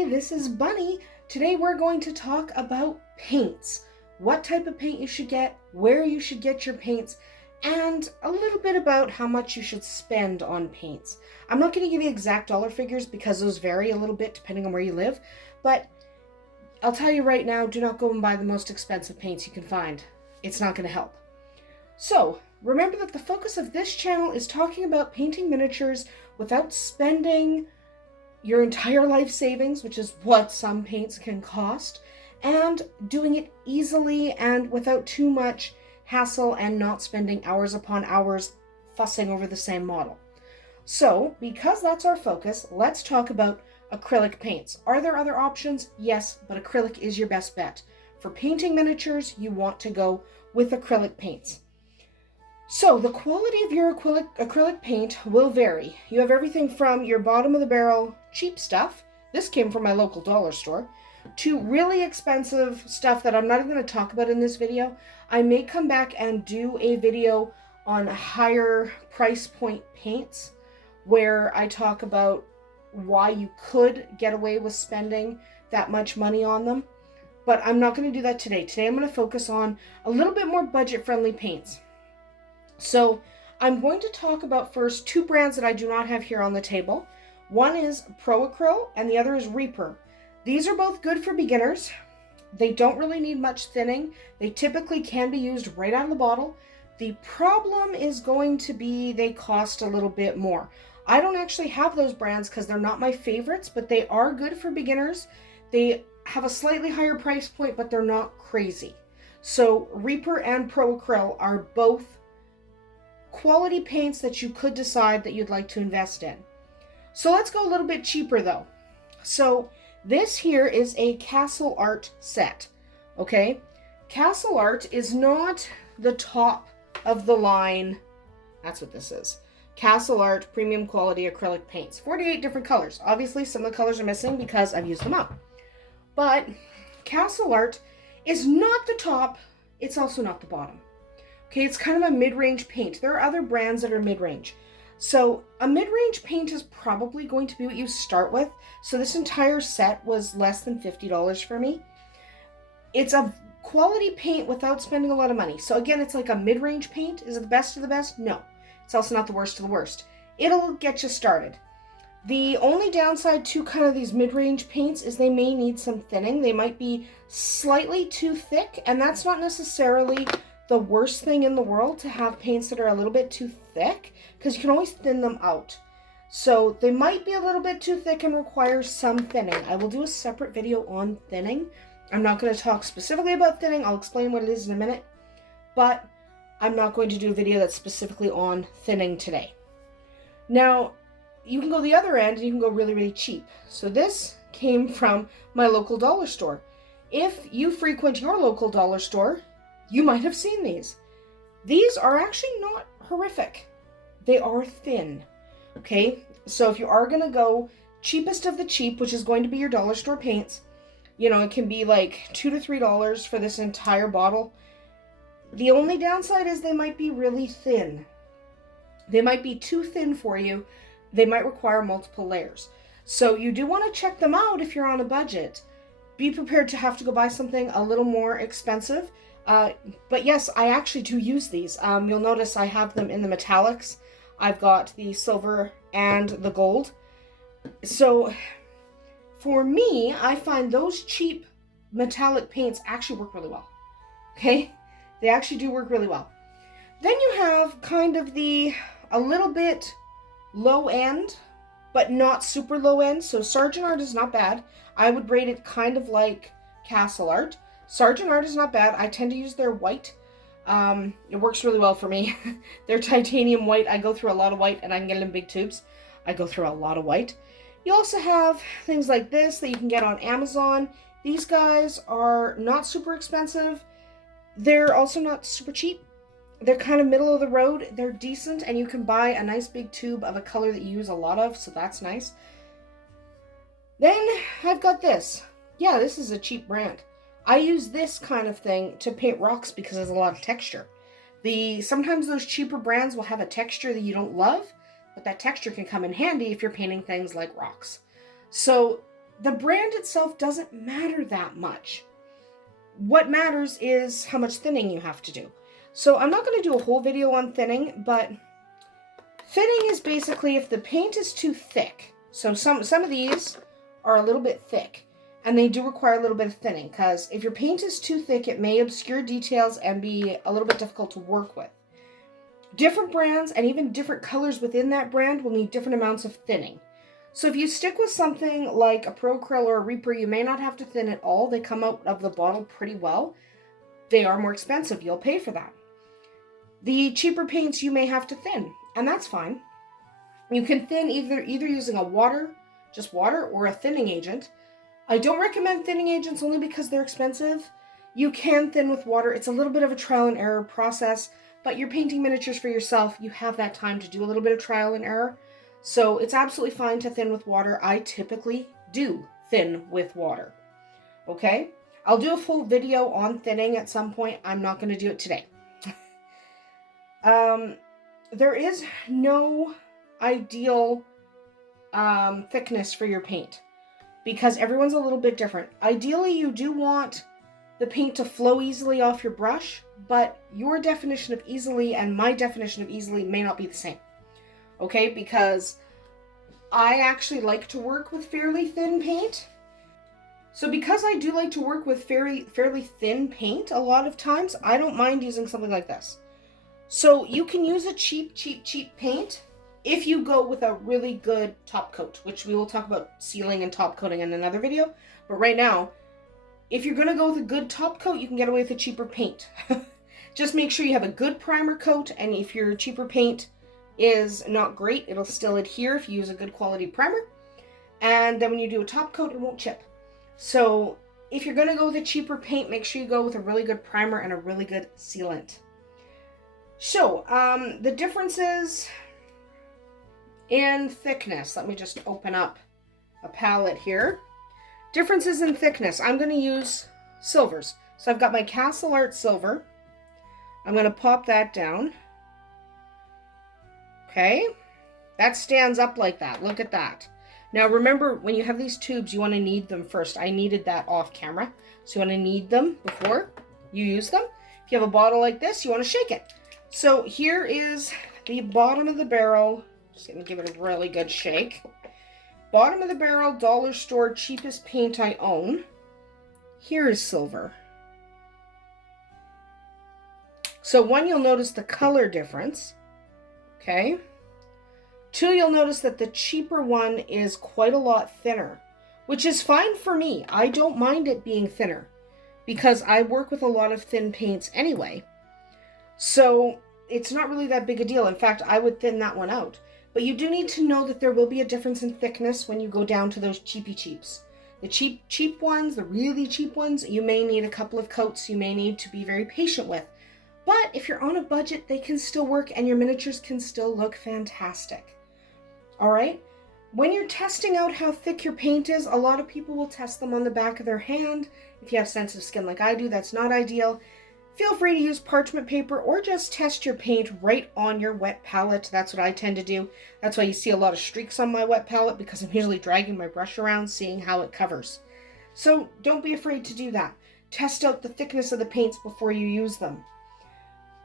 Hi, this is Bunny. Today we're going to talk about paints. What type of paint you should get, where you should get your paints, and a little bit about how much you should spend on paints. I'm not going to give you exact dollar figures because those vary a little bit depending on where you live, but I'll tell you right now, do not go and buy the most expensive paints you can find. It's not going to help. So, remember that the focus of this channel is talking about painting miniatures without spending your entire life savings, which is what some paints can cost, and doing it easily and without too much hassle and not spending hours upon hours fussing over the same model. So, because that's our focus, let's talk about acrylic paints. Are there other options? Yes, but acrylic is your best bet. For painting miniatures, you want to go with acrylic paints. So the quality of your acrylic paint will vary. You have everything from your bottom of the barrel cheap stuff, this came from my local dollar store, to really expensive stuff that I'm not even going to talk about in this video. I may come back and do a video on higher price point paints where I talk about why you could get away with spending that much money on them. But I'm not going to do that today. Today I'm going to focus on a little bit more budget-friendly paints. So I'm going to talk about first two brands that I do not have here on the table. One is Pro Acryl and the other is Reaper. These are both good for beginners. They don't really need much thinning. They typically can be used right out of the bottle. The problem is going to be they cost a little bit more. I don't actually have those brands because they're not my favorites, but they are good for beginners. They have a slightly higher price point, but they're not crazy. So Reaper and Pro Acryl are both quality paints that you could decide that you'd like to invest in. So let's go a little bit cheaper though. So this here is a Castle Art set, okay? Castle Art is not the top of the line. That's what this is. Castle Art premium quality acrylic paints. 48 different colors. Obviously some of the colors are missing because I've used them up. But Castle Art is not the top. It's also not the bottom. Okay, it's kind of a mid-range paint. There are other brands that are mid-range. So a mid-range paint is probably going to be what you start with. So this entire set was less than $50 for me. It's a quality paint without spending a lot of money. So again, it's like a mid-range paint. Is it the best of the best? No. It's also not the worst of the worst. It'll get you started. The only downside to kind of these mid-range paints is they may need some thinning. They might be slightly too thick, and that's not necessarily the worst thing in the world to have paints that are a little bit too thick, because you can always thin them out. So they might be a little bit too thick and require some thinning. I will do a separate video on thinning. I'm not going to talk specifically about thinning. I'll explain what it is in a minute, but I'm not going to do a video that's specifically on thinning today. Now, you can go the other end and you can go really, really cheap. So this came from my local dollar store. If you frequent your local dollar store, you might have seen these. These are actually not horrific. They are thin, okay? So if you are gonna go cheapest of the cheap, which is going to be your dollar store paints, you know, it can be like $2 to $3 for this entire bottle. The only downside is they might be really thin. They might be too thin for you. They might require multiple layers. So you do want to check them out if you're on a budget. Be prepared to have to go buy something a little more expensive. But yes, I actually do use these. You'll notice I have them in the metallics. I've got the silver and the gold. So for me, I find those cheap metallic paints actually work really well. Okay? They actually do work really well. Then you have kind of a little bit low end, but not super low end. So Sargent Art is not bad. I would rate it kind of like Castle Art. Sargent Art is not bad. I tend to use their white. It works really well for me. Their titanium white. I go through a lot of white and I can get it in big tubes. I go through a lot of white. You also have things like this that you can get on Amazon. These guys are not super expensive. They're also not super cheap. They're kind of middle of the road. They're decent and you can buy a nice big tube of a color that you use a lot of, so that's nice. Then I've got this. Yeah, this is a cheap brand. I use this kind of thing to paint rocks because there's a lot of texture. Sometimes those cheaper brands will have a texture that you don't love, but that texture can come in handy if you're painting things like rocks. So the brand itself doesn't matter that much. What matters is how much thinning you have to do. So I'm not going to do a whole video on thinning, but thinning is basically if the paint is too thick. So some of these are a little bit thick, and they do require a little bit of thinning, because if your paint is too thick, it may obscure details and be a little bit difficult to work with. Different brands and even different colors within that brand will need different amounts of thinning. So if you stick with something like a Pro Acryl or a Reaper, you may not have to thin at all. They come out of the bottle pretty well. They are more expensive. You'll pay for that. The cheaper paints you may have to thin, and that's fine. You can thin either using just water, or a thinning agent. I don't recommend thinning agents only because they're expensive. You can thin with water. It's a little bit of a trial and error process, but you're painting miniatures for yourself. You have that time to do a little bit of trial and error. So it's absolutely fine to thin with water. I typically do thin with water. Okay? I'll do a full video on thinning at some point. I'm not going to do it today. There is no ideal thickness for your paint, because everyone's a little bit different. Ideally, you do want the paint to flow easily off your brush, but your definition of easily and my definition of easily may not be the same. Okay, because I actually like to work with fairly thin paint. So because I do like to work with fairly thin paint, a lot of times I don't mind using something like this. So you can use a cheap paint if you go with a really good top coat, which we will talk about sealing and top coating in another video. But right now, if you're going to go with a good top coat, you can get away with a cheaper paint. Just make sure you have a good primer coat, and if your cheaper paint is not great, it'll still adhere if you use a good quality primer. And then when you do a top coat, it won't chip. So if you're going to go with a cheaper paint, make sure you go with a really good primer and a really good sealant. So the differences in thickness. Let me just open up a palette here. Differences in thickness. I'm going to use silvers. So I've got my Castle Art silver. I'm going to pop that down. Okay. That stands up like that. Look at that. Now remember, when you have these tubes, you want to knead them first. I kneaded that off camera. So you want to knead them before you use them. If you have a bottle like this, you want to shake it. So here is the bottom of the barrel. Just going to give it a really good shake. Bottom of the barrel, dollar store, cheapest paint I own. Here is silver. So one, you'll notice the color difference. Okay. Two, you'll notice that the cheaper one is quite a lot thinner, which is fine for me. I don't mind it being thinner because I work with a lot of thin paints anyway. So it's not really that big a deal. In fact, I would thin that one out. But you do need to know that there will be a difference in thickness when you go down to those cheapy-cheaps. The cheap ones, the really cheap ones, you may need a couple of coats. You may need to be very patient with. But if you're on a budget, they can still work and your miniatures can still look fantastic. All right? When you're testing out how thick your paint is, a lot of people will test them on the back of their hand. If you have sensitive skin like I do, that's not ideal. Feel free to use parchment paper or just test your paint right on your wet palette. That's what I tend to do. That's why you see a lot of streaks on my wet palette, because I'm usually dragging my brush around, seeing how it covers. So don't be afraid to do that. Test out the thickness of the paints before you use them.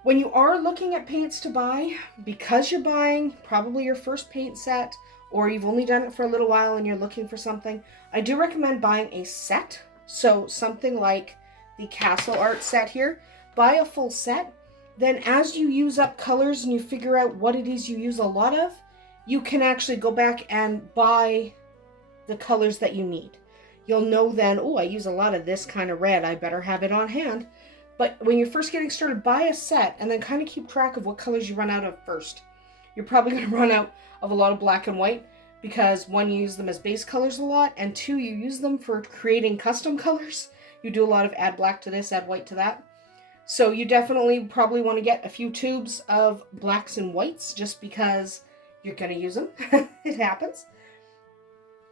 When you are looking at paints to buy, because you're buying probably your first paint set, or you've only done it for a little while and you're looking for something, I do recommend buying a set. So something like the Castle Art set here. Buy a full set. Then as you use up colors and you figure out what it is you use a lot of, you can actually go back and buy the colors that you need. You'll know then, oh, I use a lot of this kind of red. I better have it on hand. But when you're first getting started, buy a set and then kind of keep track of what colors you run out of first. You're probably going to run out of a lot of black and white because one, you use them as base colors a lot, and two, you use them for creating custom colors. You do a lot of add black to this, add white to that. So you definitely probably want to get a few tubes of blacks and whites just because you're going to use them. It happens.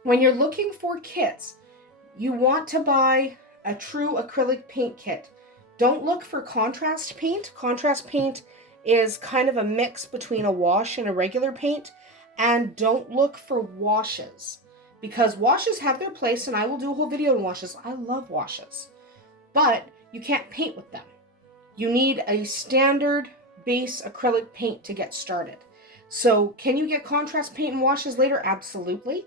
When you're looking for kits, you want to buy a true acrylic paint kit. Don't look for contrast paint. Contrast paint is kind of a mix between a wash and a regular paint. And don't look for washes because washes have their place, and I will do a whole video on washes. I love washes, but you can't paint with them. You need a standard base acrylic paint to get started. So can you get contrast paint and washes later? Absolutely.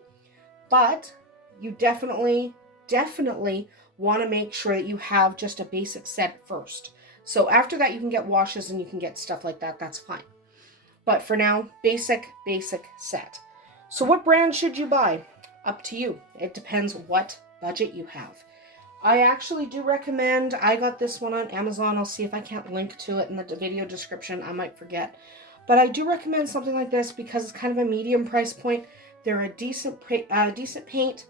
But you definitely want to make sure that you have just a basic set first. So after that, you can get washes and you can get stuff like that. That's fine. But for now, basic set. So what brand should you buy? Up to you. It depends what budget you have. I actually do recommend, I got this one on Amazon. I'll see if I can't link to it in the video description. I might forget. But I do recommend something like this because it's kind of a medium price point. They're a decent paint,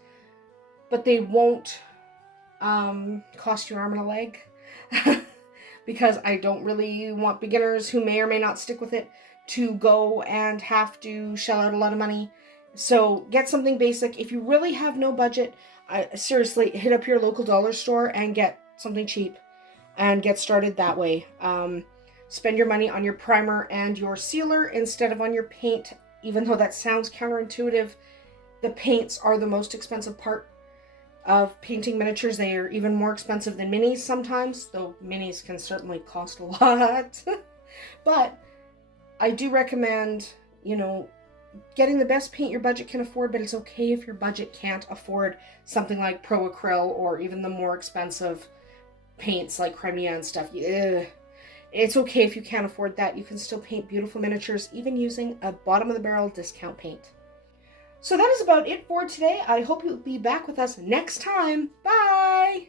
but they won't cost you an arm and a leg. Because I don't really want beginners who may or may not stick with it to go and have to shell out a lot of money. So get something basic. If you really have no budget, seriously, hit up your local dollar store and get something cheap and get started that way. Spend your money on your primer and your sealer instead of on your paint. Even though that sounds counterintuitive, the paints are the most expensive part of painting miniatures. They are even more expensive than minis sometimes, though minis can certainly cost a lot. But I do recommend, getting the best paint your budget can afford, but it's okay if your budget can't afford something like Pro Acryl or even the more expensive paints like Crimea and stuff. It's okay if you can't afford that. You can still paint beautiful miniatures even using a bottom of the barrel discount paint. So that is about it for today. I hope you'll be back with us next time. Bye!